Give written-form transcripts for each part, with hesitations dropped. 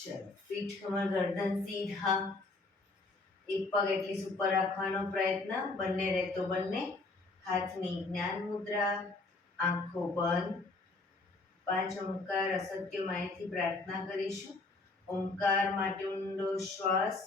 ચલો, પીઠ કમર ગરદન સીધા, એક પગ એટલી ઉપર રાખવાનો પ્રયત્ન, બંને રહેતો બંને, હાથની જ્ઞાન મુદ્રા, આંખો બંધ. 5 ઓમકાર અસત્ય માયથી પ્રાર્થના કરીશું. ઓમકાર માટે ઊંડો શ્વાસ.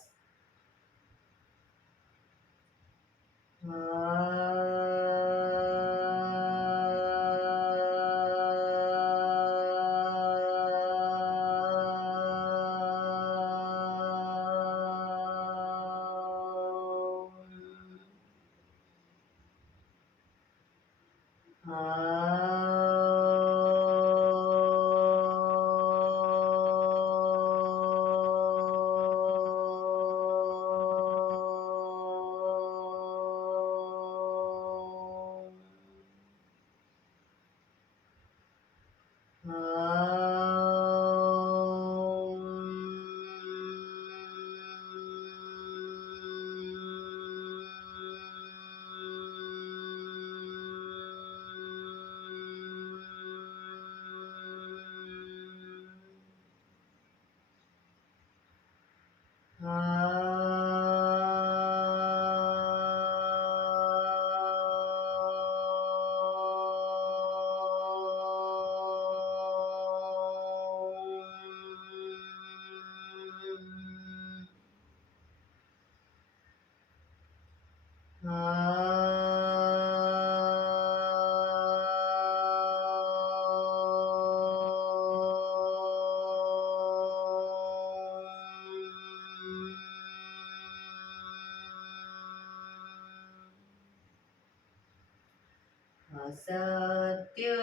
સત્યોમાહેથી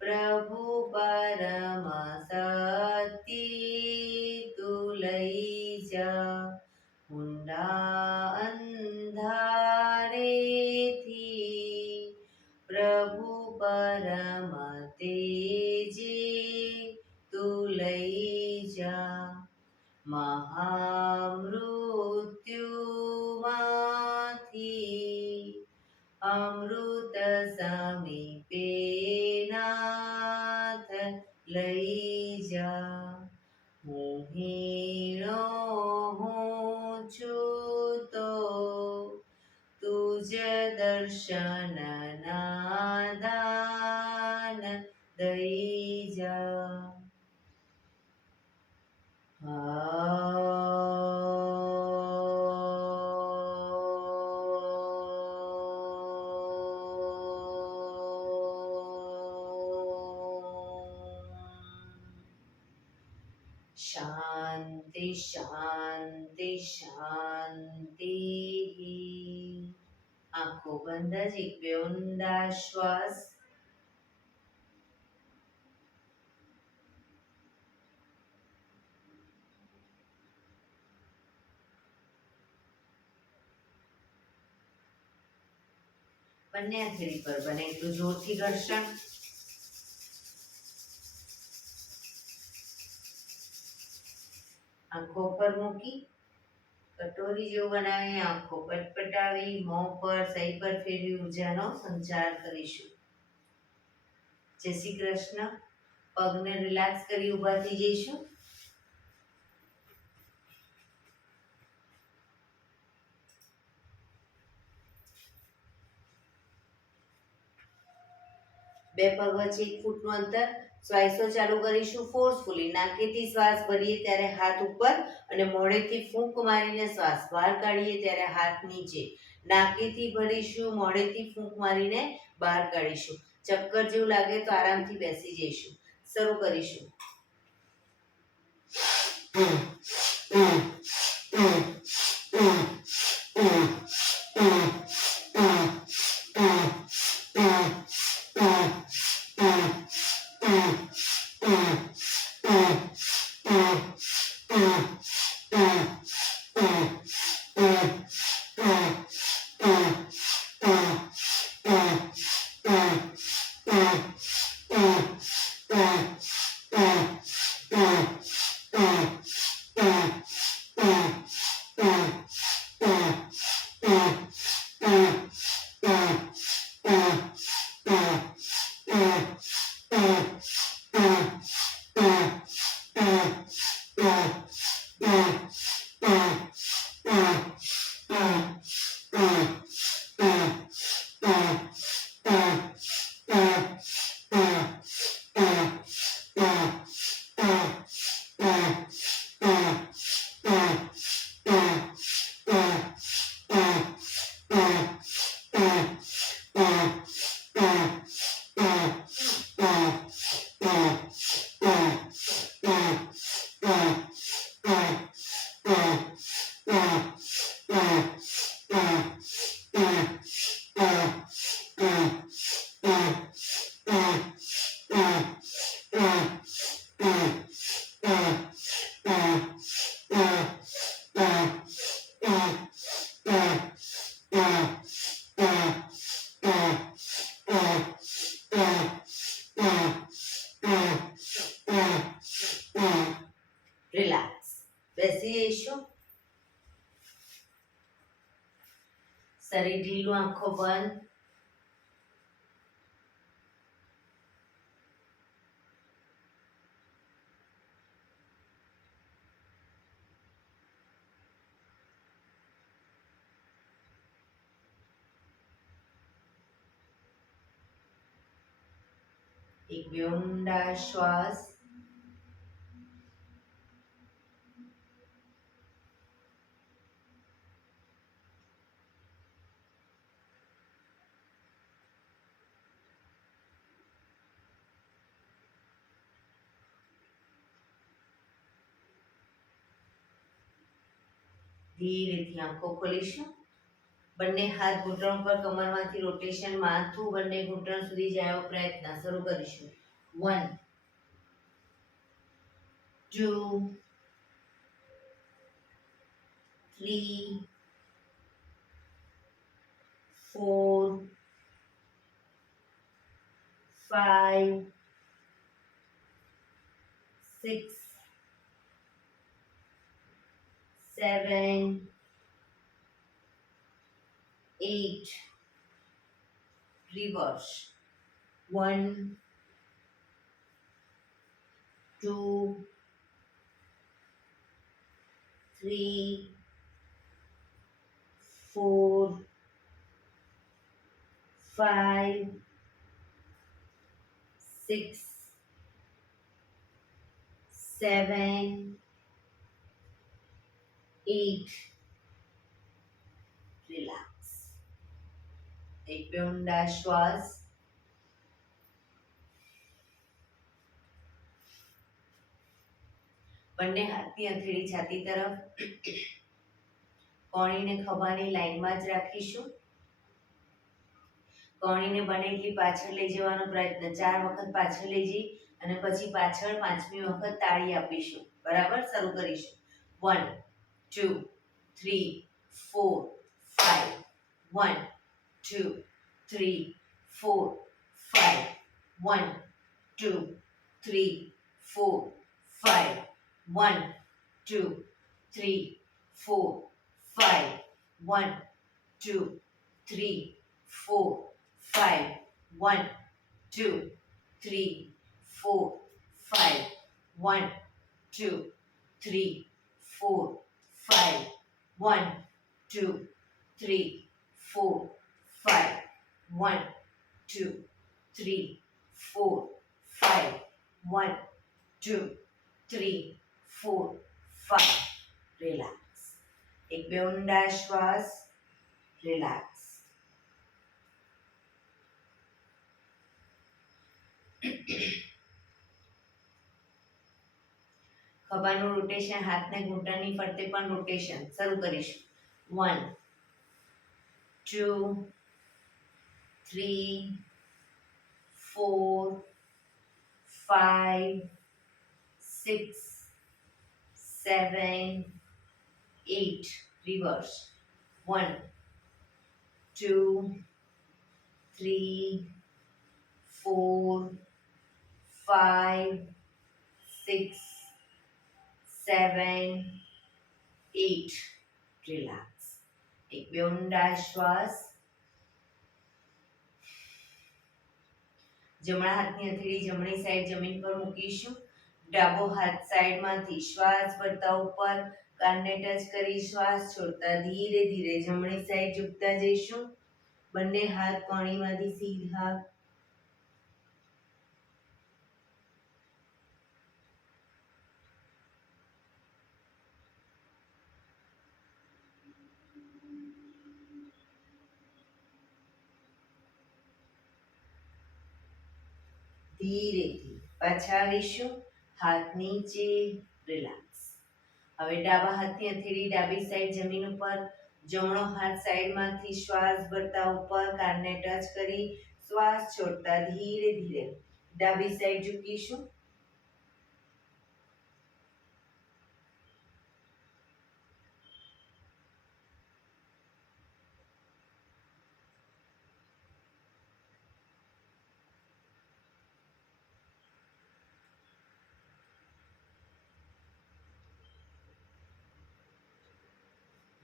પ્રભુ પરમ સત્ય તું લઈ જા, ઊંડા અંધારેથી પ્રભુ પરમ તેજે તું લઈ જા, મહામૃત્યુમાંથી અમૃત સમીપે નાથ લઈ જા. હું હીણો હું છું તો તુજ દર્શનના દાન દઈ જા. શાંતિ શાંતિ શાંતિ. આંખો બંધ જ એક બે ઊંડા શ્વાસ. બંને હથેળી પર બને એટલું જોરથી ઘર્ષણ. આંખો પર મૂકી કટોરી જેવું બનાવી આંખો પટપટાવી મોં પર સહી પર ફેરવી ઉર્જાનો સંચાર કરીશું. જય શ્રી કૃષ્ણ. પગને રિલેક્સ કરી ઊભા થઈ જઈશું. બે પગ વચ્ચે 1 ફૂટનું અંતર. શ્વાસો ચાલુ કરીશું ફોર્સફુલી. નાકેથી શ્વાસ ભરીએ ત્યારે હાથ ઉપર અને મોઢેથી ફૂંક મારીને શ્વાસ બહાર કાઢીએ ત્યારે હાથ નીચે. નાકેથી ભરીશું, મોઢેથી ફૂંક મારીને બહાર કાઢીશું. ચક્કર જેવું લાગે તો આરામથી બેસી જઈશું. શરૂ કરીશું. રિલેક્સ. બેસી જઈશું. શરીર ઢીલું, આંખો બંધ. એક બે ઊંડા શ્વાસ. ધીરેથી આંખો ખોલીશું. બંને હાથ ઘૂંટણ પર, કમરમાંથી રોટેશન, માથું બંને ઘૂંટણ સુધી જાય એવો પ્રયત્ન શરૂ કરીશું. 1 2 3 4 5 6 7 8 reverse. 1 2 3 4 5 6 7 8 રિલેક્સ. એક બે ઊંડા શ્વાસ. બંને હાથની હથેળી છાતી તરફ, કોણીને ખભાની લાઈનમાં જ રાખીશું. કોણીને બને એટલી પાછળ લઈ જવાનો પ્રયત્ન. 4 વખત પાછળ લઈ જઈ અને પછી પાછળ 5મી વખત તાળી આપીશું. બરાબર. શરૂ કરીશું. 1 2 3 4 5 1 2 3 4 5 1 2 3 4 5 1 2 3 4 5 1 2 3 4 5 1 2 3 4 5 1 2 3 4 5 1 2 3 4 5 1 2 3 4 5 1 2 3 4 5. રિલેક્સ. એક બે ઊંડા શ્વાસ. રિલેક્સ. ખભાનું રોટેશન, હાથને ઘૂંટણની ફરતે પણ રોટેશન. શરૂ કરીશું. 1 2 3 4 5 6 7 8 reverse. 1 2 3 4 5 6 7 8 રિલેક્સ. એક બે ઊંડા શ્વાસ. જમણા હાથની હથેળી જમણી સાઈડ જમીન પર મૂકીશું. ડાબો હાથ સાઈડમાંથી શ્વાસ ભરતા ઉપર, કાનને ટચ કરી શ્વાસ છોડતા ધીરે ધીરે જમણી સાઈડ ઝૂકતા જઈશું. બંને હાથ કોણીમાંથી સીધા. ધીરેથી પાછા આવીશું. હાથ નીચે. રિલેક્સ. હવે ડાબા હાથની હથેળી ડાબી સાઈડ જમીન ઉપર, જમણો હાથ સાઈડમાંથી શ્વાસ ભરતા ઉપર, કાનને ટચ કરી શ્વાસ છોડતા ધીરે ધીરે ડાબી સાઈડ ઝૂકીશું.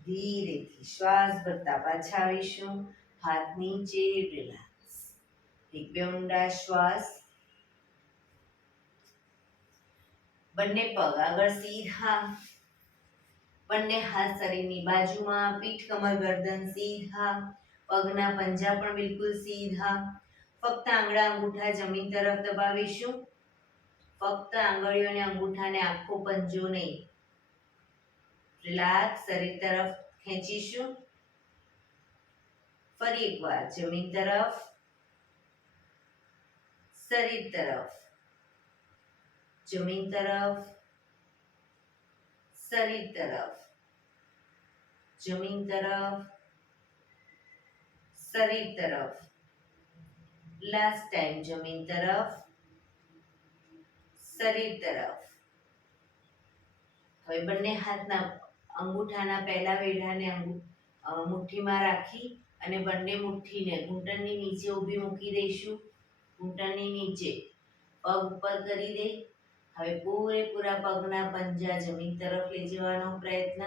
ધીરેથી શ્વાસ ભરતા પાછા આવીશું. હાથ નીચે, રિલેક્સ. એક બે ઊંડા શ્વાસ. બંને પગ આગળ સીધા, બંને હાથ શરીરની બાજુમાં, પીઠ કમર ગરદન સીધા, પગના પંજા પણ બિલકુલ સીધા. ફક્ત આંગળા અંગૂઠા જમીન તરફ દબાવીશું. ફક્ત આંગળીઓ અને અંગૂઠાને આખો પંજો નહીં. રિલેક્સ. શરીર તરફ ખેંચીશું. ફરી એકવાર જમીન તરફ, શરીર તરફ, જમીન તરફ, શરીર તરફ, જમીન તરફ, શરીર તરફ. લાસ્ટ ટાઈમ જમીન તરફ, શરીર તરફ. હવે બંને હાથના અંગૂઠાના પહેલા વેઢાને મુઠ્ઠીમાં રાખી અને બંને મુઠ્ઠીને ઘૂંટણની નીચે ઊભી મૂકી દઈશું. ઘૂંટણની નીચે પગ ઉપર કરી દે. હવે પૂરેપૂરા પગના પંજા જમીન તરફ લઈ જવાનો પ્રયત્ન.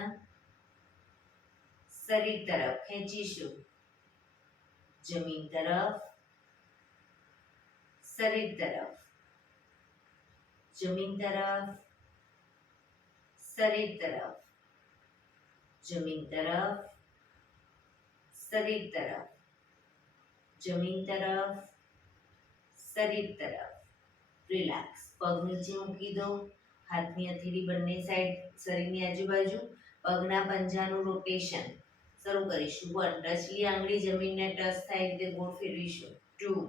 શરીર તરફ ખેંચીશું. જમીન તરફ, શરીર તરફ, જમીન તરફ, શરીર તરફ, જમીન તરફ, શરીર તરફ, જમીન તરફ, શરીર તરફ. રિલેક્સ. પગ નીચે મૂકી દો. હાથની હથેળી બંને સાઈડ શરીરની આજુબાજુ. પગના પંજાનું રોટેશન શરૂ કરીશું. 1. ટચલી આંગળી જમીનને ટચ થાય રીતે ગોળ ફેરવીશું. 2,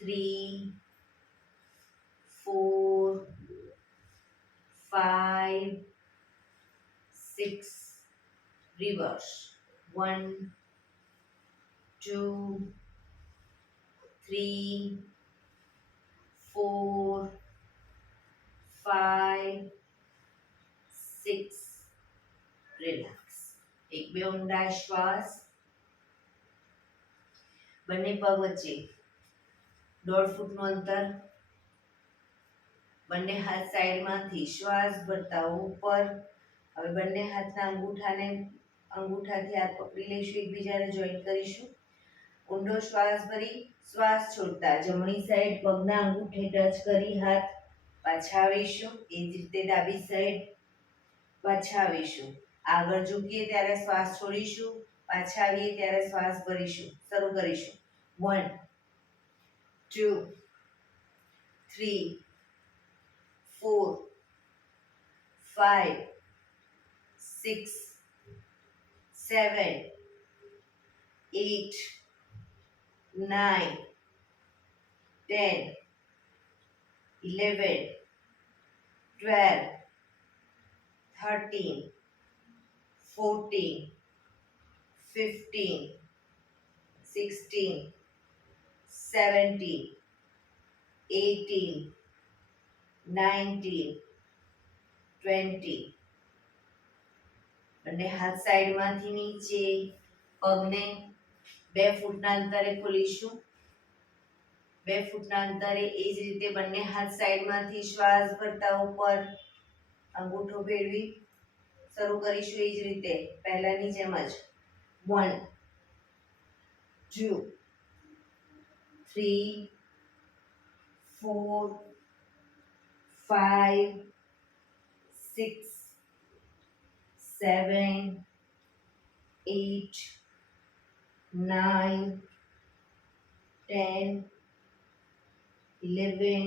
3, 4, 5, 6. રિવર્સ. 1, 2, 3, 4, 5, 6. રિલેક્સ. એક બે ઊંડા શ્વાસ. બંને પગ વચ્ચે 1.5 ફૂટનું અંતર. બંને હાથ સાઈડમાંથી શ્વાસ ભરતા ઉપર. હવે બંને હાથના અંગૂઠાથી હાથ પકડી લઈશું, એકબીજાને જોઈન્ટ કરીશું. ઊંડો શ્વાસ ભરી શ્વાસ છોડતા જમણી સાઈડ પગના અંગૂઠે ટચ કરી હાથ પાછા આવીશું. એ જ રીતે ડાબી સાઈડ પાછા આવીશું. આગળ ઝૂકીએ ત્યારે શ્વાસ છોડીશું, પાછા આવીએ ત્યારે શ્વાસ ભરીશું. શરૂ કરીશું. 1, 2, 3, 4, 5, 6, 7, 8, 9, 10, 11, 12, 13, 14, 15, 16, 17, 18, 19, 20. બંને હાથ સાઈડમાંથી નીચે. પગને 2 ફૂટના અંતરે ખોલીશું. 2 ફૂટના અંતરે. એ જ રીતે બંને હાથ સાઈડમાંથી શ્વાસ ભરતા ઉપર અંગૂઠો ફેરવી શરૂ કરીશું. એ જ રીતે પહેલાની જેમ જ. 1, 2, 3, 4, 5, 6, 7, 8, 9, 10, 11,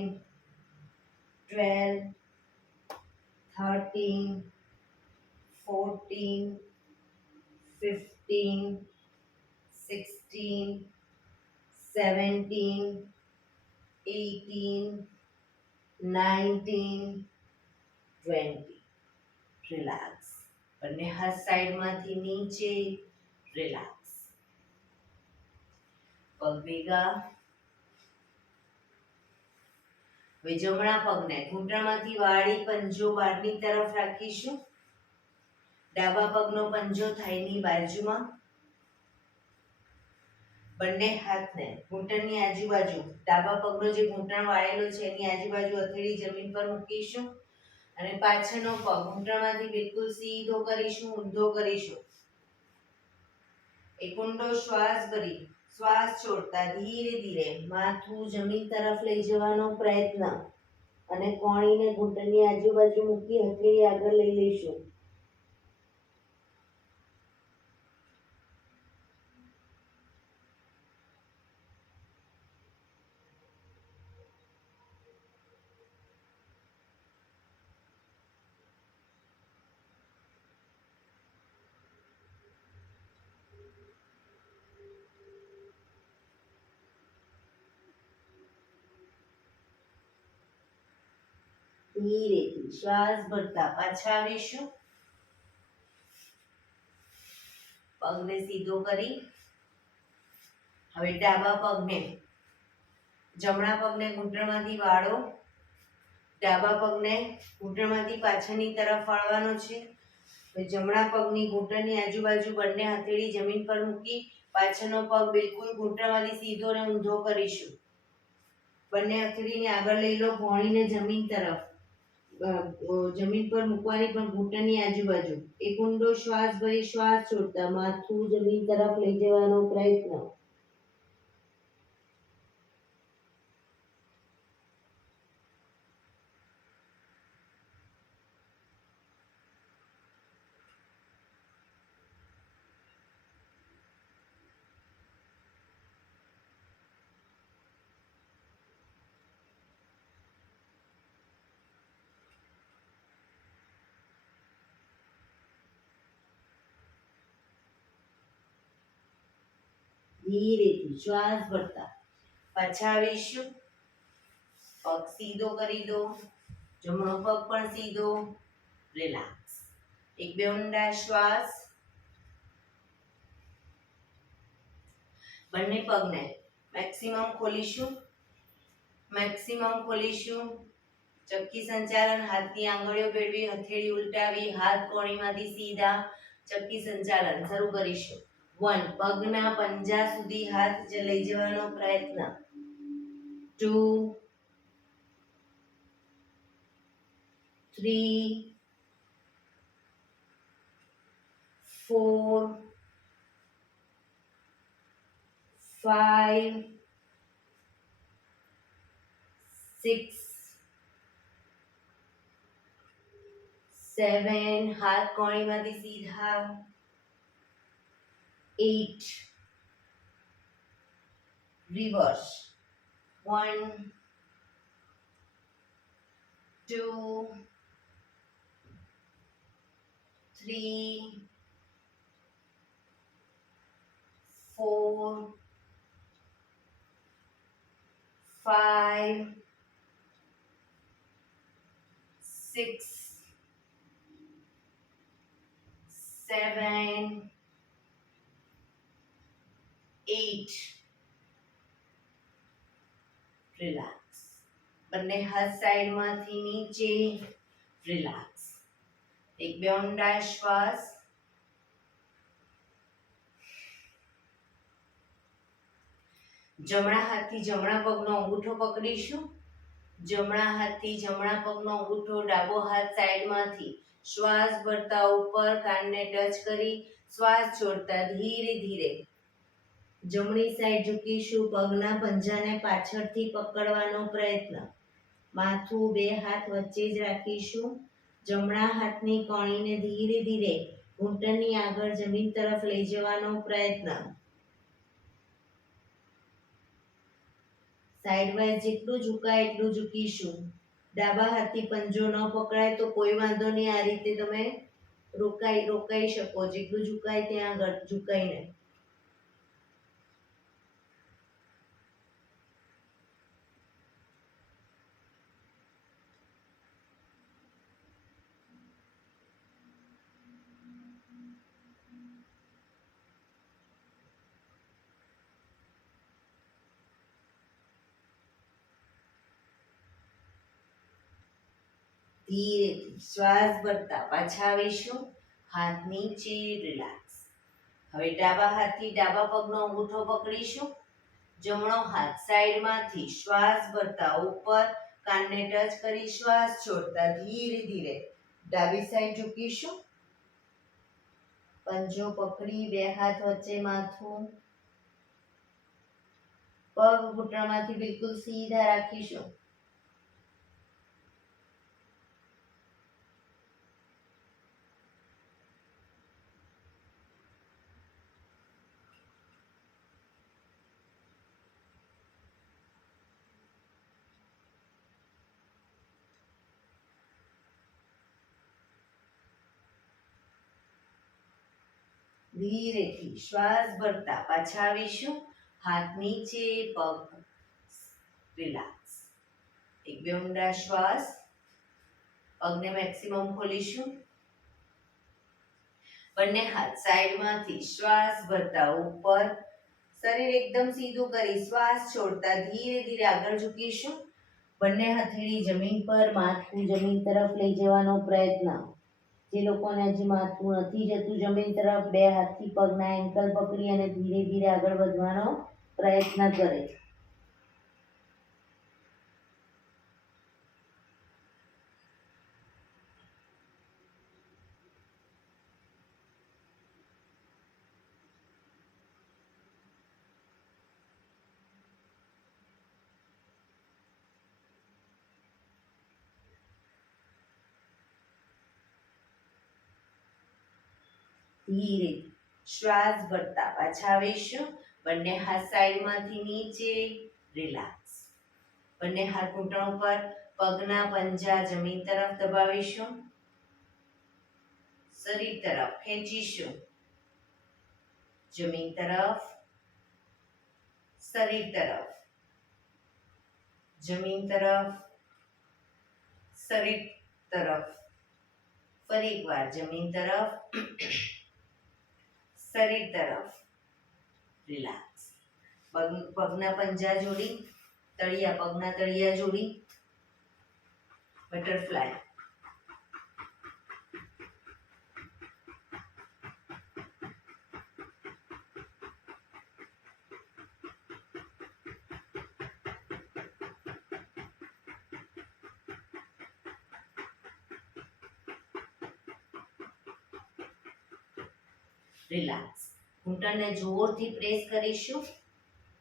12, 13, 14, 15, 16, 17, 18, 19, 20. રિલેક્સ. બંને હાથ સાઈડમાંથી નીચે. રિલેક્સ. પગ ભેગા. હવે જમણા પગને ઘૂંટણમાંથી વાળી પંજો બહારની તરફ રાખીશું. ડાબા પગનો પંજો થાઈની બાજુમાં. બંને હાથને ઘૂંટણની આજુબાજુ, ડાબા પગનો જે ઘૂંટણ વાળેલો છે એની આજુબાજુ હથેળી જમીન પર મૂકીશું અને પાછળનો પગ ઘૂંટણમાંથી બિલકુલ સીધો કરીશું, ઊંધો કરીશું. એક ઊંડો શ્વાસ ભરી શ્વાસ છોડતા ધીરે ધીરે માથું જમીન તરફ લઈ જવાનો પ્રયત્ન અને કોણીને ઘૂંટણની આજુબાજુ મૂકી હથેળી આગળ લઈ લઈશું. ધીરેથી શ્વાસ ભરતા પાછા આવીશું. પગને સીધો કરી હવે ડાબા પગને જમણા પગને ઘૂંટણમાંથી વાળો. ડાબા પગને ઘૂંટણમાંથી પાછળની તરફ વાળવાનો છે. હવે જમણા પગની ઘૂંટણની આજુબાજુ બંને હથેળી જમીન પર મૂકી પાછળનો પગ બિલકુલ ઘૂંટણમાંથી સીધો અને ઊંધો કરીશું. બંને હથેળીને આગળ લઈ લો, ભોણીને જમીન તરફ જમીન પર મૂકવાની પણ ઘૂંટણની આજુબાજુ. એક ઊંડો શ્વાસ ભરી શ્વાસ છોડતા માથું જમીન તરફ લઈ જવાનો પ્રયત્ન. ધીરેથી શ્વાસ ભરતા પાછા આવીશું. પગ સીધો કરી દો, જમણો પગ પણ સીધો. રિલેક્સ. એક બે ઊંડા શ્વાસ. બંને પગને મેક્સિમમ ખોલીશું. ચક્કી સંચાલન. હાથની આંગળીઓ ભેળવી, હથેળી ઉલટાવી, હાથ કોણીમાંથી સીધા. ચક્કી સંચાલન શરૂ કરીશું. 1 પગના પંજા સુધી હાથ લઈ જવાનો પ્રયત્ન. 2 3 4 5 6 7 હાથ કોણીમાંથી સીધા. 8 રિવર્સ. 1 2 3 4 5 6 7 8 રિલેક્સ. બંને હાથ સાઈડમાંથી નીચે. રિલેક્સ. એક બે ઊંડા શ્વાસ. જમણા હાથથી જમણા પગનો અંગૂઠો પકડીશું. જમણા હાથથી જમણા પગનો અંગૂઠો, ડાબો હાથ સાઈડમાંથી શ્વાસ ભરતા ઉપર કાનને ટચ કરી શ્વાસ છોડતા ધીરે ધીરે જમણી સાઈડ ઝૂકીશું. પગના પંજાને પાછળથી પકડવાનો પ્રયત્ન. માથું બે હાથ વચ્ચે જ રાખીશું. જમણા હાથની કોણીને ધીરે ધીરે ઘૂંટણની આગળ જમીન તરફ લઈ જવાનો પ્રયત્ન. સાઈડ વાઇઝ જેટલું ઝુકાય એટલું ઝૂકીશું. ડાબા હાથથી પંજો ન પકડાય તો કોઈ વાંધો નહીં, આ રીતે તમે રોકાઈ શકો. જેટલું ઝુકાય ત્યાં આગળ ઝુકાઈને. ધીરેથી શ્વાસ ભરતા પાછા આવીશું. હાથ નીચે. રિલેક્સ. હવે ડાબા હાથથી ડાબા પગનો અંગૂઠો પકડીશું. જમણો હાથ સાઈડમાંથી શ્વાસ ભરતા ઉપર કાનને ટચ કરી શ્વાસ છોડતા ધીરે ધીરે ડાબી સાઈડ ઝૂકીશું. પંજો પકડી બે હાથ વચ્ચે માથું, પગ ઘૂંટણમાંથી બિલકુલ સીધા રાખીશું. ધીરેથી શ્વાસ ભરતા પાછા આવીશું. હાથ નીચે, પગ રિલેક્સ. એક બે ઊંડા શ્વાસ. પગને મેક્સિમમ ખોલીશું. બંને હાથ સાઈડમાંથી શ્વાસ ભરતા ઉપર, શરીર એકદમ સીધું કરી શ્વાસ છોડતા ધીરે ધીરે આગળ ઝૂકીશું. બંને હથેળી જમીન પર, માથું જમીન તરફ લઈ જવાનો પ્રયત્ન. જે લોકોને હજી માથું નથી જતું જમીન તરફ, બે હાથથી પગના એન્કલ પકડી અને ધીરે ધીરે આગળ વધવાનો પ્રયત્ન કરે. ધીરે શ્વાસ ભરતા પાછા આવીશું. બંને હાથ સાઈડમાંથી નીચે, રિલેક્સ. બંને હાથ ઘૂંટણ ઉપર, પગના પંજા જમીન તરફ દબાવીશું. શરીર તરફ ખેંચીશું. જમીન તરફ, શરીર તરફ, જમીન તરફ, શરીર તરફ. ફરી એકવાર જમીન તરફ, શરીર તરફ. રિલેક્સ. પગના પંજા જોડી, તળિયા પગના તળિયા જોડી, બટરફ્લાય. રિલેક્સ. ઘૂંટણને જોરથી પ્રેસ કરીશું,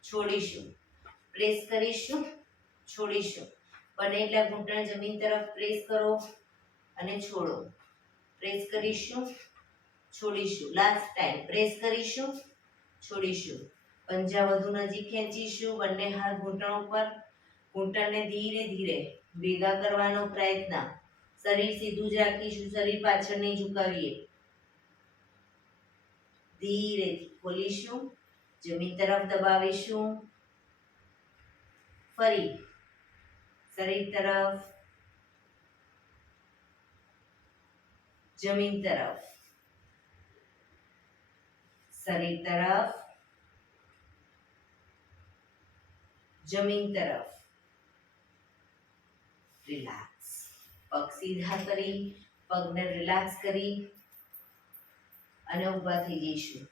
છોડીશું. પ્રેસ કરીશું, છોડીશું. બને એટલા ઘૂંટણ જમીન તરફ પ્રેસ કરો અને છોડો. પ્રેસ કરીશું, છોડીશું. લાસ્ટ ટાઈમ પ્રેસ કરીશું, છોડીશું. પંજા વધુ નજીક ખેંચીશું. બંને હાથ ઘૂંટણ ઉપર. ઘૂંટણને ધીરે ધીરે ભેગા કરવાનો પ્રયત્ન. શરીર સીધું જ રાખીશું, શરીર પાછળ નહીં ઝુકાવીએ. ધીરેથી ખોલીશું. જમીન તરફ દબાવીશું. ફરી શરીર તરફ, જમીન તરફ, શરીર તરફ, જમીન તરફ. રિલેક્સ. પગ સીધા કરી, પગને રિલેક્સ કરી અને ઊભા થઈ જઈશું.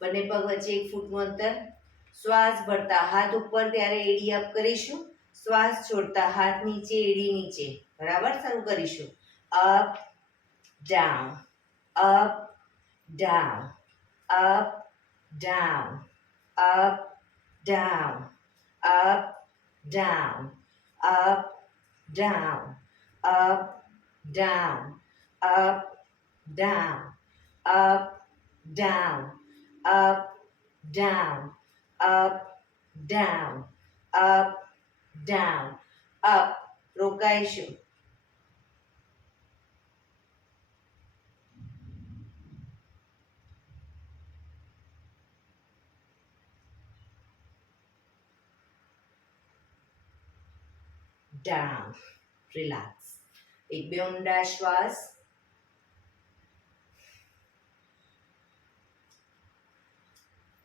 બંને પગ વચ્ચે 1 ફૂટનું અંતર. શ્વાસ ભરતા હાથ ઉપર ત્યારે એડી અપ કરીશું. શ્વાસ છોડતા હાથ નીચે, એડી નીચે. બરાબર, શરૂ કરીશું. Up down, up down, up down, up down, up, down, up, down, up, down, up, down, up, down, up, down, up, down, up, down, up. રોકાઈશું. down, relax. એક બે ઊંડા શ્વાસ.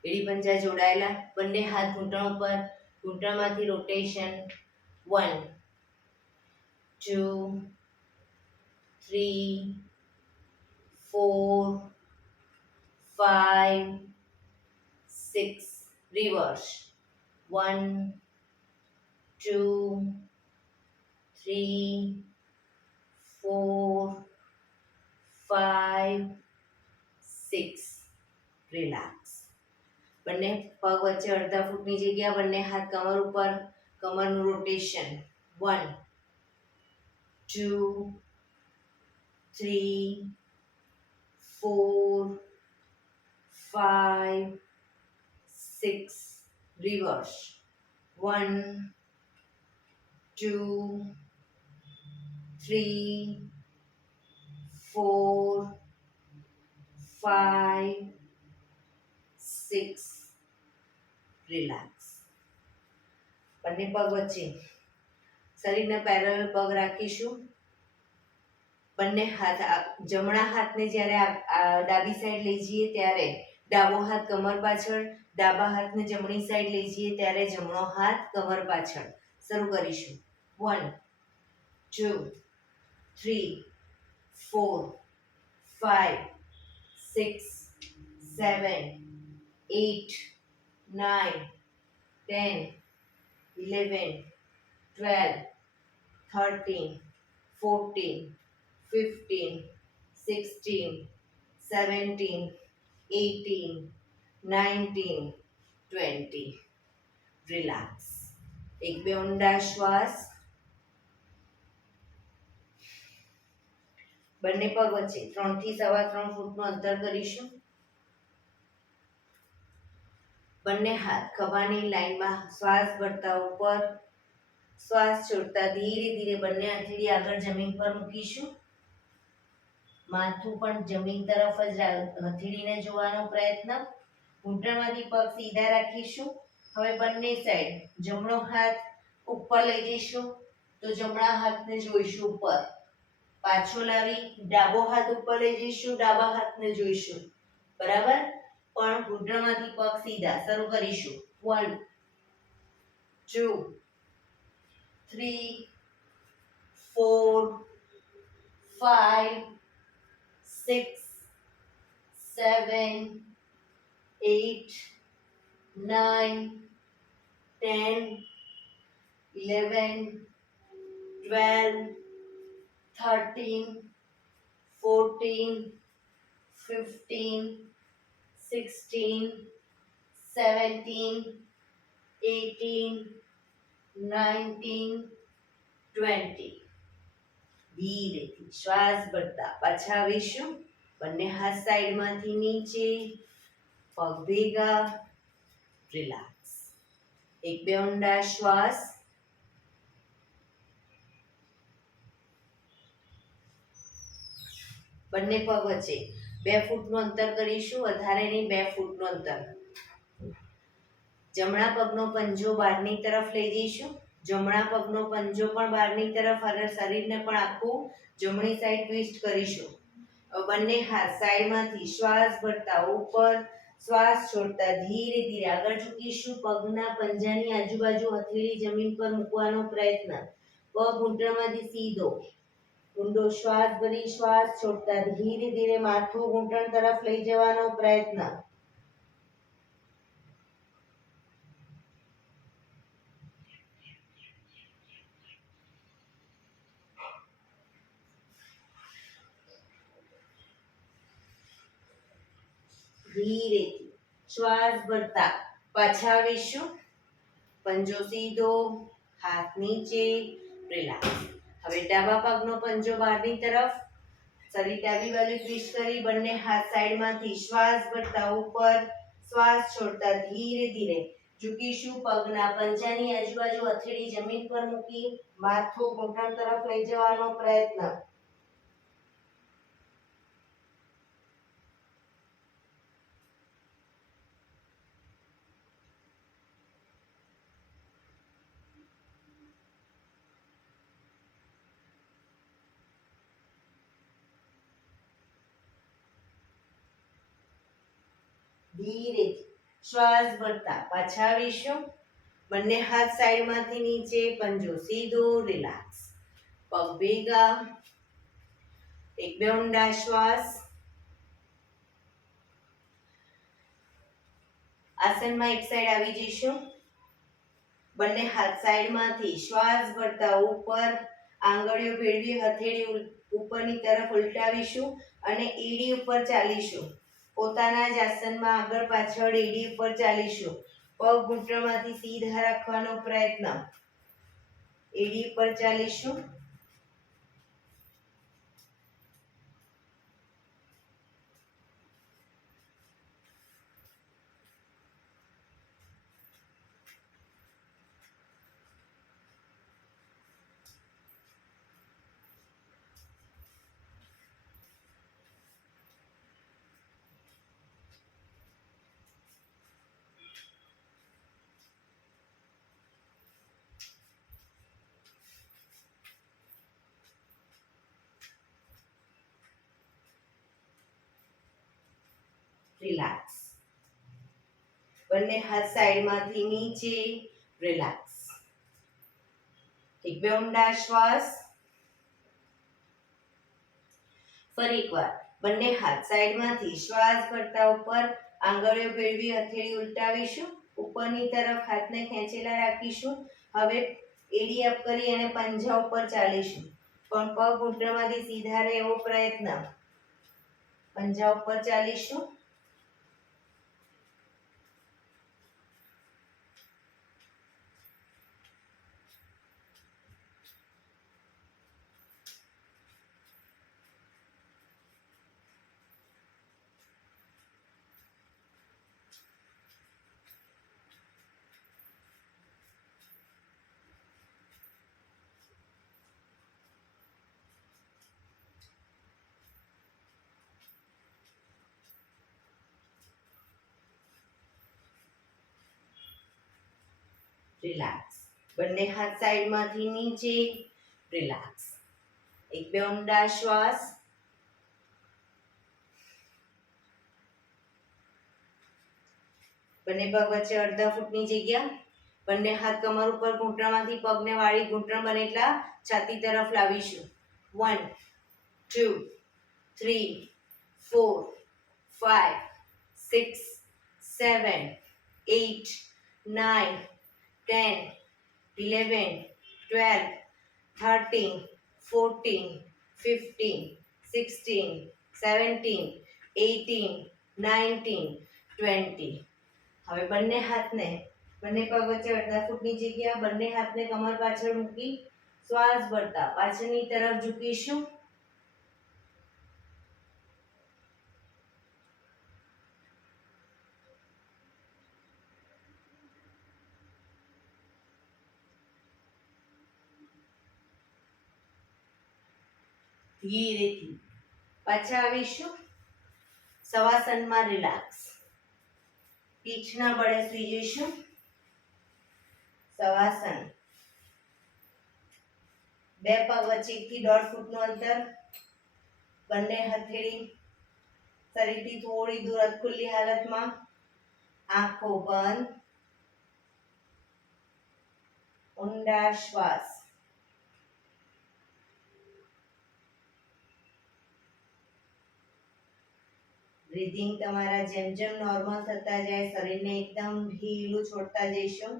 એડી પંજા જોડાયેલા. બંને હાથ ઘૂંટણ ઉપર. ઘૂંટણમાંથી રોટેશન. 1 2 3 4 5 6 reverse 1 2 3 4 5 6 રિલેક્સ બંને પગ વચ્ચે અડધા ફૂટની જગ્યા બંને હાથ કમર ઉપર કમરનું રોટેશન 1 2 3 4 5 6 reverse 1 2 3 4 5 6 રિલેક્સ બંને પગ વચ્ચે શરીરને પેરેલલ પગ રાખીશું બંને હાથ જમણા હાથને જ્યારે ડાબી સાઈડ લઈ જઈએ ત્યારે ડાબો હાથ કમર પાછળ ડાબા હાથને જમણી સાઈડ લઈ જઈએ ત્યારે જમણો હાથ કમર પાછળ શરૂ કરીશું 1 2 3 4 5 6 7 8 9 10 11 12 13 14 15 16 17 18 19 20 રિલેક્સ એક બે ઊંડા શ્વાસ બંને પગ વચ્ચે 3 થી 3.25 ફૂટનું અંતર કરીશું બંને હાથ ખભાની લાઈનમાં શ્વાસ ભરતા ઉપર શ્વાસ છોડતા ધીરે ધીરે બંને હથેળી આગળ જમીન પર મૂકીશું માથું પણ જમીન તરફ જ હથેળીને જોવાનો પ્રયત્ન ઘૂંટણમાંથી પગ સીધા રાખીશું હવે બંને સાઈડ જમણો હાથ ઉપર લઈ જઈશું તો જમણા હાથને જોઈશું ઉપર પાછો લાવી ડાબો હાથ ઉપર લઈ જઈશું ડાબા હાથને જોઈશું બરાબર પણ ઘૂંટણમાંથી પગ સીધા શરૂ કરીશું 1 2 3 4 5 6 7 8 9 10 11 12 13 14 15 16 17 18 19 20 ધીરેથી શ્વાસ ભરતા પાછા આવીશું બંને હાથ સાઈડમાંથી નીચે પગ ભેગા રિલેક્સ એક બે ઊંડા શ્વાસ બંને પગ વચ્ચે 2 ફૂટનું અંતર કરીશું વધારે નહીં 2 ફૂટનું અંતર જમણા પગનો પંજો બહારની તરફ લઈ જઈશું જમણા પગનો પંજો પણ બહારની તરફ અને શરીરને પણ આખું જમણી સાઈડ ટ્વિસ્ટ કરીશું બંને હાથ સાઈડમાંથી શ્વાસ ભરતા ઉપર શ્વાસ છોડતા ધીરે ધીરે આગળ ઝૂકીશું પગના પંજાની આજુબાજુ હથેળી જમીન પર મૂકવાનો પ્રયત્ન પગ ઘૂંટણમાંથી સીધો ઊંડો શ્વાસ ભરી શ્વાસ છોડતા ધીરે ધીરે માથું ઘૂંટણ તરફ લઈ જવાનો પ્રયત્ન ધીરેથી શ્વાસ ભરતા પાછા આવીશું પંજો સીધો હાથ નીચે રિલેક્સ હવે ડાબા પગનો પંજો બહારની તરફ શરીર ડાબી બાજુ ટ્વિસ્ટ કરી બંને હાથ સાઈડમાંથી શ્વાસ ભરતા ઉપર શ્વાસ છોડતા ધીરે ધીરે ઝૂકીશું પગના પંજાની આજુબાજુ હથેળી જમીન પર મૂકી માથું ઘૂંટણ તરફ લઈ જવાનો પ્રયત્ન ધીરેથી શ્વાસ ભરતા પાછા આવીશું બંને હાથ સાઈડમાંથી નીચે પંજો સીધો રિલેક્સ પગ ભેગા એક બે ઊંડા શ્વાસ આસનમાં એક સાઈડ આવી જઈશું. બંને હાથ સાઈડમાંથી શ્વાસ ભરતા ઉપર આંગળીઓ ભેળવી હથેળી ઉપરની તરફ ઉલટાવીશું અને એડી ઉપર ચાલીશું. પોતાના જ આસનમાં આગળ પાછળ એડી ઉપર ચાલીશું. પગ ઘૂંટણમાંથી સીધા રાખવાનો પ્રયત્ન. એડી ઉપર ચાલીશું. રિલેક્સ. બંને હાથ સાઈડમાંથી નીચે. રિલેક્સ. એક બે ઊંડા શ્વાસ. ફરી એકવાર બંને હાથ સાઈડમાંથી શ્વાસ ભરતા ઉપર આંગળીઓ ભેળવી હથેળી ઉલટાવીશું. ઉપરની તરફ હાથને ખેંચેલા રાખીશું. હવે એડી અપ કરી અને પંજા ઉપર ચાલીશું. પણ પગ ઘૂંટણમાંથી સીધા રહે એવો પ્રયત્ન. પંજા ઉપર ચાલીશું. રિલેક્સ. બંને હાથ સાઈડમાંથી નીચે. રિલેક્સ. એક બે ઊંડા શ્વાસ. બંને પગ વચ્ચે અડધા ફૂટની જગ્યા. બંને હાથ કમર ઉપર ઘૂંટણમાંથી પગને વાળી ઘૂંટણ બને એટલા છાતી તરફ લાવીશું. 1 2 3 4 5 6 7 8 9 10 11 12 13 14 15 16 17 18 19 20. હવે બંને હાથને બંને પગ વચ્ચે અડધા ફૂટની જગ્યા. બંને હાથને કમર પાછળ મૂકી શ્વાસ ભરતા પાછળની તરફ ઝૂકીશું. ધીરેથી પાછા આવીશું. શવાસનમાં રિલેક્સ. પીઠના બળે સૂઈ જઈશું. શવાસન. બે પગ વચ્ચે 1 થી 1.5 ફૂટનું અંતર. બંને હથેળી શરીરથી થોડી દૂર અધખુલ્લી હાલતમાં. આંખો બંધ. ઊંડા શ્વાસ. બ્રીધિંગ તમારા જેમ જેમ નોર્મલ થતા જાય શરીરને એકદમ ઢીલું છોડતા જઈશું.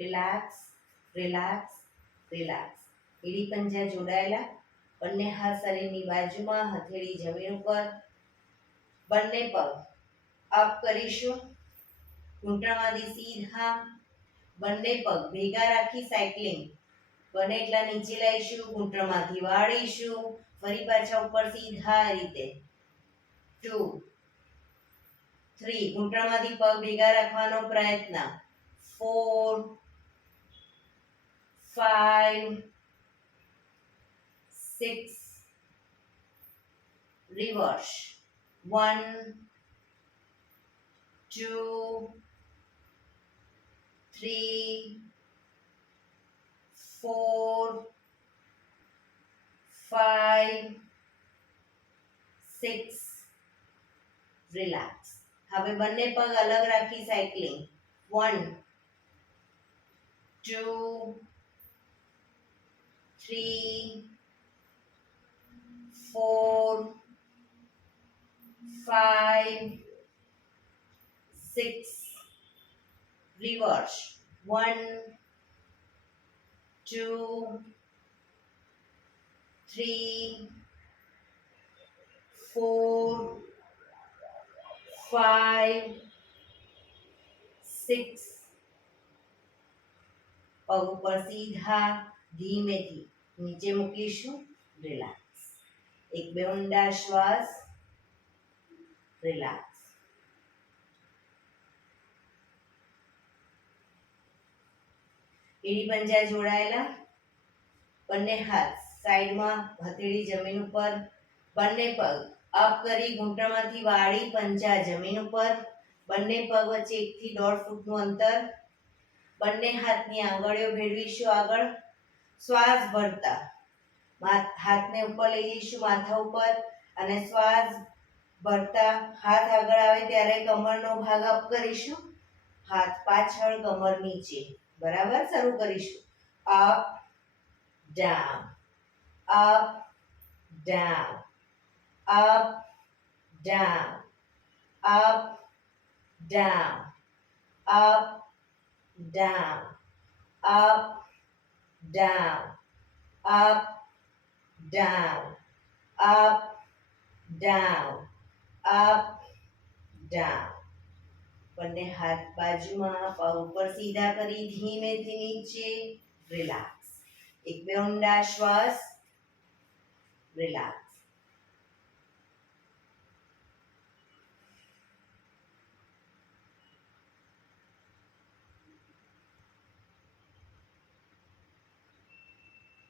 Relax, relax, relax. એડી પંજા જોડાયેલા, બંને હાથ શરીરની બાજુમાં, હથેળી જમીન ઉપર, બંને પગ અપ કરીશું, ઘૂંટણમાંથી સીધા, બંને પગ ભેગા રાખી સાયકલિંગ, બને એટલા નીચે લાવીશું, ઘૂંટણમાંથી વાળીશું, ફરી પાછા ઉપર સીધા રીતે. 2 3 ઘૂંટણમાંથી પગ ભેગા રાખવાનો પ્રયત્ન. 4 5 6 રિવર્સ. 1 2 3 4 5 6 રિલેક્સ. હવે બંને પગ અલગ રાખી સાયકલિંગ. 1 2 3 4 5 6 રિવર્સ. 1 2 3 4 5 6 પગ ઉપર સીધા ધીમેથી નીચે મૂકીશું. રિલેક્સ. એક બે ઊંડા શ્વાસ. રિલેક્સ. એડી પંજા જોડાયેલા, બંને હાથ સાઈડમાં, હથેળી જમીન ઉપર, બંને પગ અપ કરી ઘૂંટણમાંથી વાળી, પંજા જમીન ઉપર, બંને પગ વચ્ચે 1 થી 1.5 ફૂટનું અંતર, બંને હાથની આંગળીઓ ભેળવીશું આગળ, શ્વાસ ભરતા હાથને ઉપર લઈ જઈશું માથા ઉપર, અને શ્વાસ ભરતા હાથ આગળ આવે ત્યારે કમરનો ભાગ અપ કરીશું, હાથ પાછળ, કમર નીચે. બરાબર. શરૂ કરીશું. Up down, up down, up down, up down, up down, up down, up down, up down, up down. બંને હાથ બાજુમાં, પગ ઉપર સીધા કરી ધીમેથી નીચે. રિલેક્સ. એક બે ઊંડા શ્વાસ. રિલેક્સ.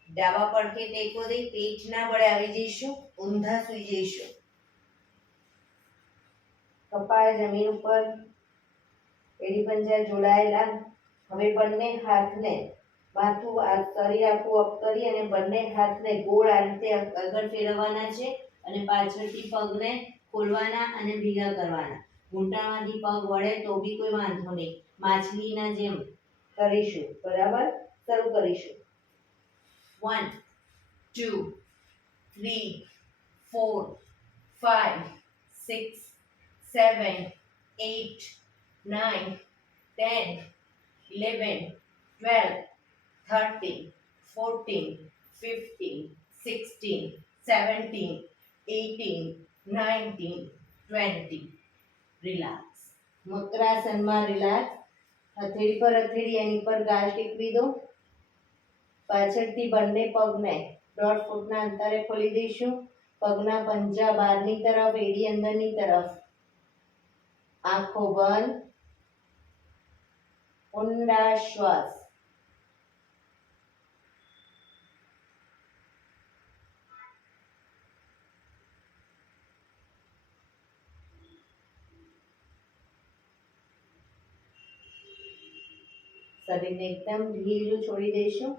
ડાબા પડખે ટેકો દઈ પેટના બળે આવી જઈશું, ઊંધા સૂઈ જઈશું. કપાળ જમીન ઉપર, એડી પંજા જોડાયેલા. હવે બંને હાથને માથું શરીર આખું અપ કરી અને બંને હાથને ગોળ આ રીતે આગળ ફેરવવાના છે, અને પાછળથી પગને ખોલવાના અને ભેગા કરવાના. ઘૂંટણમાંથી પગ વળે તો બી કોઈ વાંધો નહીં, માછલીના જેમ કરીશું. બરાબર. શરૂ કરીશું. 1 2 3 4 5 6 7 8 9 10 11 12 13 14 15 16 17 18 19 20. રિલેક્સ. મુદ્રાસનમાં રિલેક્સ. હથેળી પર હથેળી એની પર ગાલ ટેકવી દો. પાછળથી બંને પગને 1.5 ફૂટના અંતરે ખોલી દઈશું. પગના પંજા બહારની તરફ, એડી અંદરની તરફ. આંખો બંધ. ઊંડા શ્વાસ. શરીરને એકદમ ઢીલું છોડી દઈશું.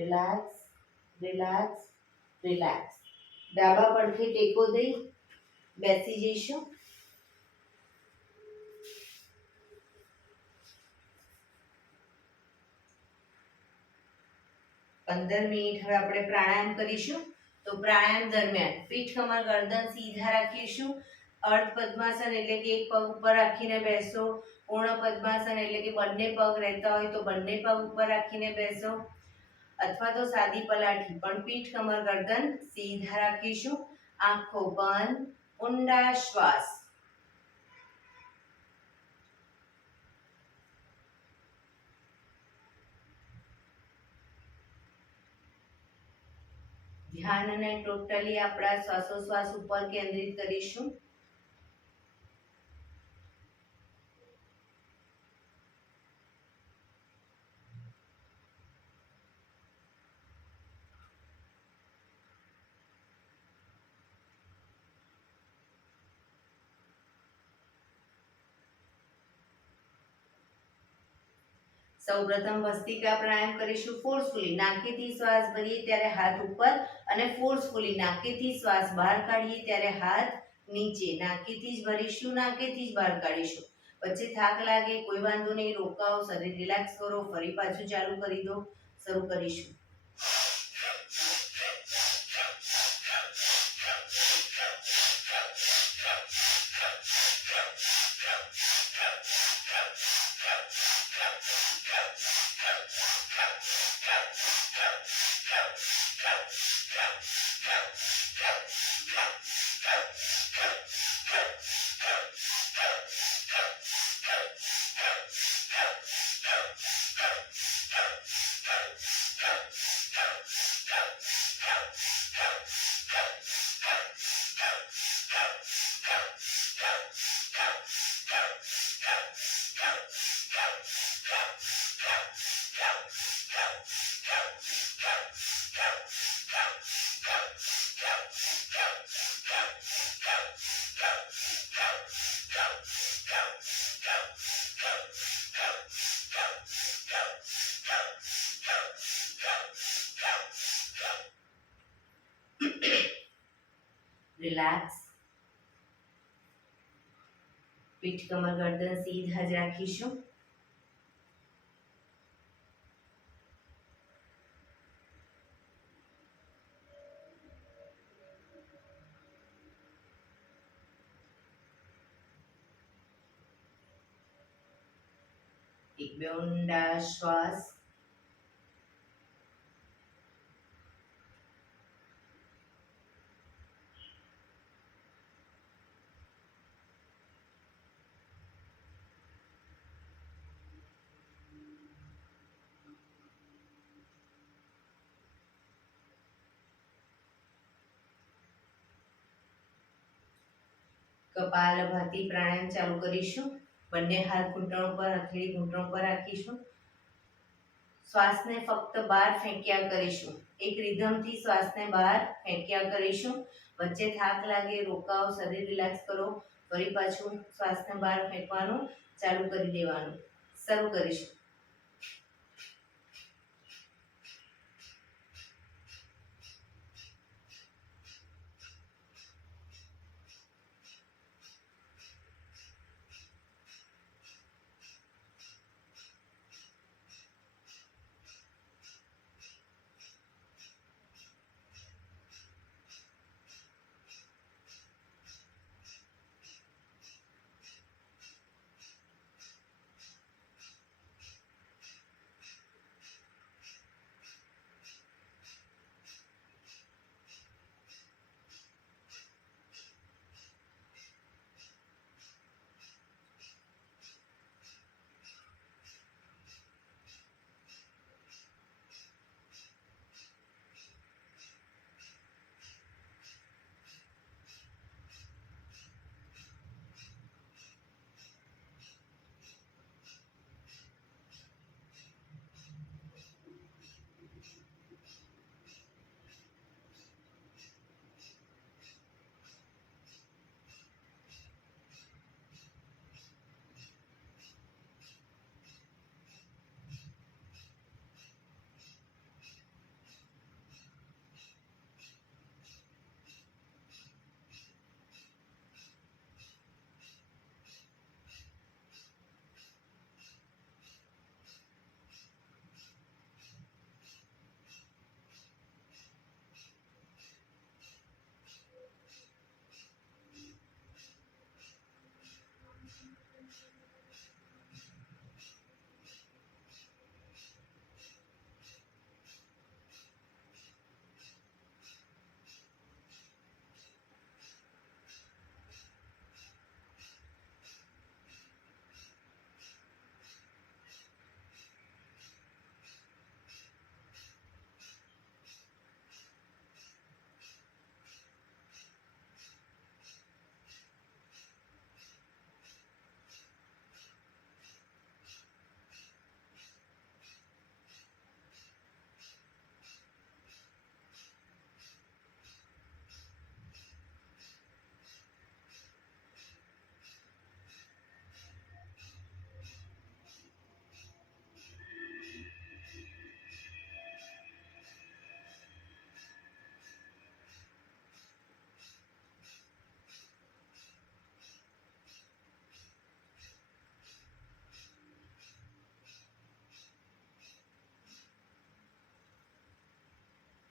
Relax, relax, relax. ડાબા પડખે ટેકો દઈ બેસી જઈશું. 15 મિનિટ હવે આપણે પ્રાણાયામ કરીશું. તો પ્રાણાયામ દરમિયાન પીઠ કમર ગરદન સીધા રાખીશું. અર્ધ પદ્માસન એટલે કે એક પગ ઉપર રાખીને બેસો. પૂર્ણ પદ્માસન એટલે કે બંને પગ રહેતા હોય તો બંને પગ ઉપર રાખીને બેસો, અથવા તો સાદી પલાઠી. પણ પીઠ કમર ગરદન સીધા રાખીશું. આંખો બંધ, ઊંડા શ્વાસ. ધ્યાનને ટોટલી આપણા શ્વાસોશ્વાસ ઉપર કેન્દ્રિત કરીશું. સૌપ્રથમ ભસ્ત્રિકા પ્રાણાયામ કરીશું ફોર્સફુલી. નાકેથી શ્વાસ ભરીએ ત્યારે હાથ ઉપર અને ફોર્સફુલી નાકેથી શ્વાસ બહાર કાઢીએ ત્યારે હાથ નીચે. નાકેથી જ ભરીશું, નાકેથી જ બહાર કાઢીશું. વચ્ચે થાક લાગે કોઈ વાંધો નહીં, રોકાઓ, શરીર રિલેક્સ કરો, ફરી પાછું ચાલુ કરી દો. શરૂ કરીશું. રિલેક્સ. પીઠ કમર ગરદન સીધા જ રાખીશું. એક બે ઊંડા શ્વાસ. કપાલભાતિ પ્રાણાયામ ચાલુ કરીશું. બંને હાથ ઘૂંટણ પર, હથેળી ઘૂંટણ પર રાખીશું. શ્વાસને ફક્ત બહાર ફેંક્યા કરીશું. એક રિધમથી શ્વાસને બહાર ફેંક્યા કરીશું. વચ્ચે થાક લાગે રોકાઓ, શરીર રિલેક્સ કરો, ફરી પાછું શ્વાસને બહાર ફેંકવાનું ચાલુ કરી દેવાનું. શરૂ કરીશું.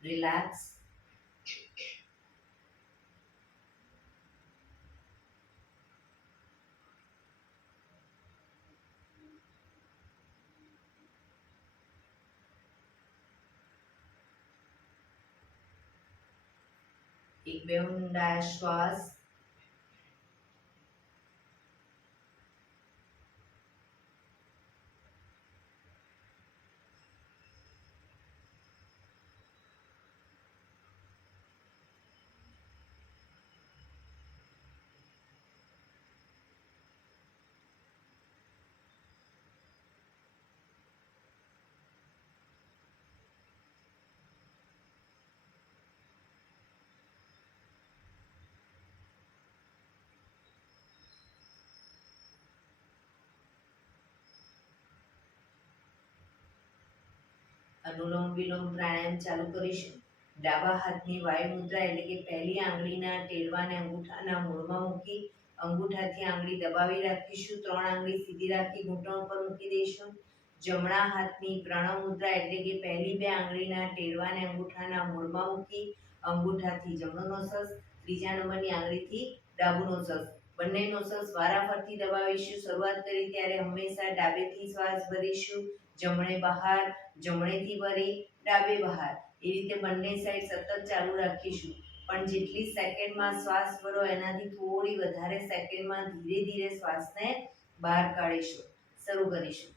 રિલેક્સ. એક બે ઊંડા શ્વાસ. અનુલોમ વિલોમ પ્રાણાયામ ચાલુ કરીશું. ડાબા હાથની વાયુ મુદ્રા એટલે કે પહેલી આંગળીના ટેરવાને અંગૂઠાના મૂળમાં મૂકી અંગૂઠાથી આંગળી દબાવી રાખીશું. 3 આંગળી સીધી રાખી ઘૂંટણ ઉપર મૂકી દઈશું. જમણા હાથની પ્રણવ મુદ્રા એટલે કે પહેલી 2 આંગળીના ટેરવાને અંગૂઠાના મૂળમાં મૂકી અંગૂઠાથી જમણો નોસસ, ત્રીજા નંબરની આંગળીથી ડાબુ નોસસ, બંને નોસસ વારાફરતી દબાવીશું. શરૂઆત કરી ત્યારે હંમેશા ડાબેથી શ્વાસ ભરીશું, જમણે બહાર, જમણેથી ભરી ડાબે બહાર, એ રીતે બંને સાઈડ સતત ચાલુ રાખીશું. પણ જેટલી સેકન્ડમાં શ્વાસ ભરો એનાથી થોડી વધારે સેકન્ડમાં ધીરે ધીરે શ્વાસને બહાર કાઢીશું. શરૂ કરીશું.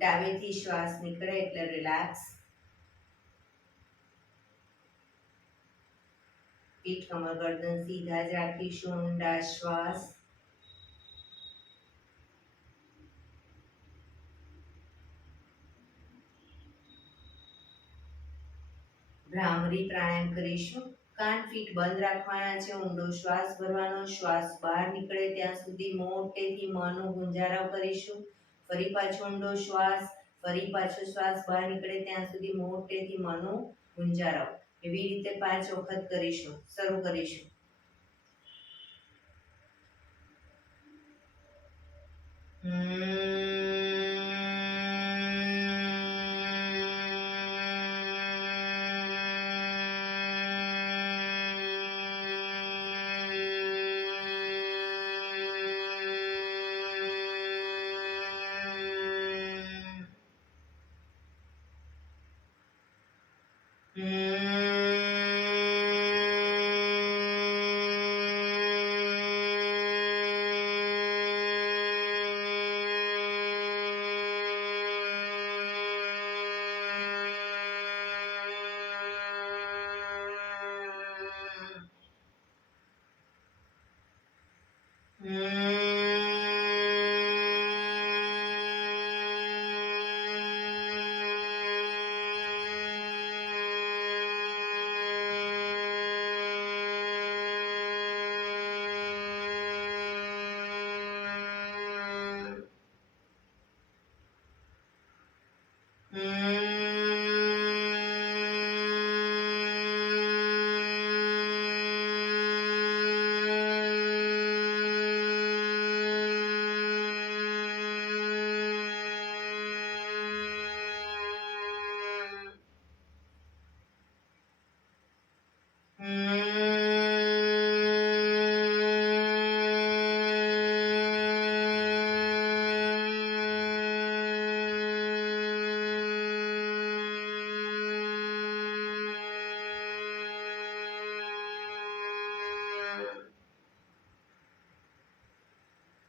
ડાબેથી શ્વાસ નીકળે એટલે રિલેક્સ. પીઠ કમર ગરદન સીધા જ રાખીશું. ઊંડા શ્વાસ. ભ્રામરી પ્રાણાયામ કરીશું. કાન ફીટ બંધ રાખવાના છે. ઊંડો શ્વાસ ભરવાનો. શ્વાસ બહાર નીકળે ત્યાં સુધી મોટેથી મોંનો ગુંજારાવ કરીશું. ફરી પાછો ઊંડો શ્વાસ. ફરી પાછો શ્વાસ બહાર નીકળે ત્યાં સુધી મોટેથી મોંનો ગુંજારાવ. એવી રીતે 5 વખત કરીશું. શરૂ કરીશું.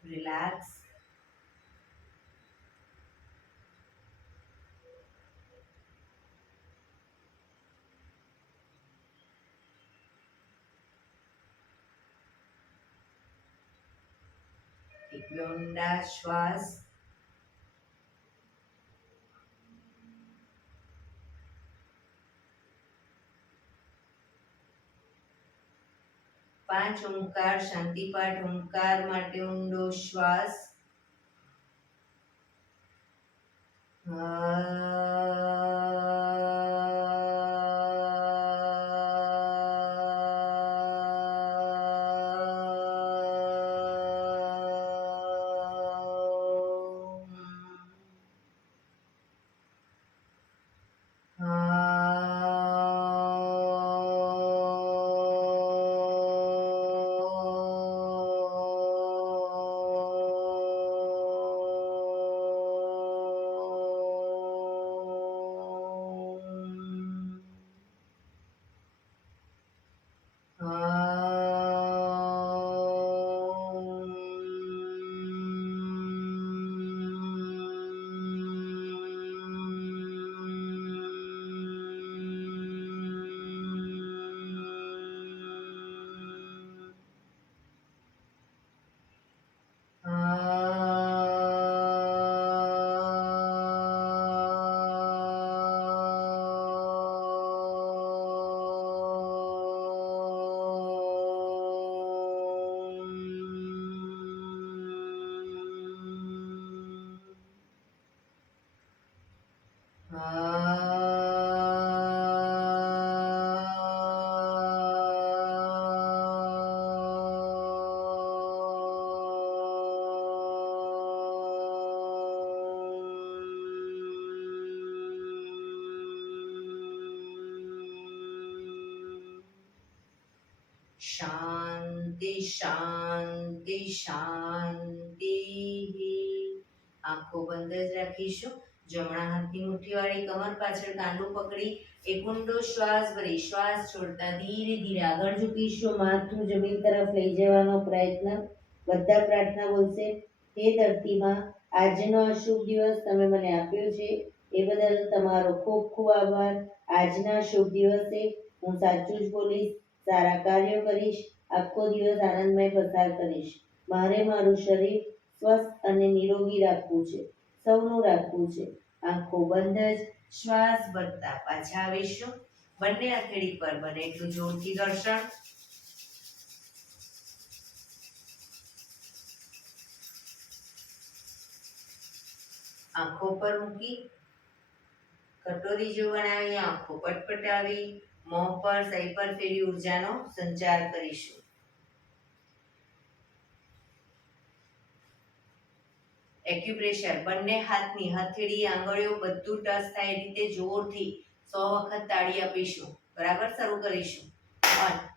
Relax. એક ઊંડા શ્વાસ. પાંચ ઓમકાર શાંતિપાઠ. ઓમકાર માટે ઊંડો શ્વાસ. શાંતિ શાંતિ શાંતિ. આંખો બંધ જ રાખીશું. જમણા હાથની મુઠ્ઠીવાળી કમર પાછળ કાંડું પકડી એક ઊંડો શ્વાસ ભરી શ્વાસ છોડતા ધીરે ધીરે આગળ ઝૂકીશું. માથું જમીન તરફ લઈ જવાનો પ્રયત્ન. બધા પ્રાર્થના બોલશે. હે ધરતીમાં આજનો આ શુભ દિવસ તમે મને આપ્યો છે એ બદલ તમારો ખૂબ ખૂબ આભાર. આજના શુભ દિવસે હું સાચું જ બોલીશ, સારા કાર્યો કરીશ, આખો દિવસ આનંદમય પસાર કરીશ. મારે મારું શરીર સ્વસ્થ અને નિરોગી રાખવું છે, સૌનું રાખવું છે. આંખો બંધ જ શ્વાસ ભરતા પાછા આવીશું. બંને હથેળી પર બને એટલું જોરથી ઘર્ષણ. આંખો પર મૂકી કટોરી જો બનાવી આંખો પટપટાવી મોં પર સહી પર ફેરી ઉર્જાનો સંચાર કરીશું. એક્યુપ્રેશર બંને હાથની હથેળી આંગળીઓ બધું ટચ થાય એ રીતે જોરથી 100 વખત તાળી આપીશું. બરાબર, શરૂ કરીશું. 1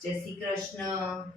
જય શ્રી કૃષ્ણ.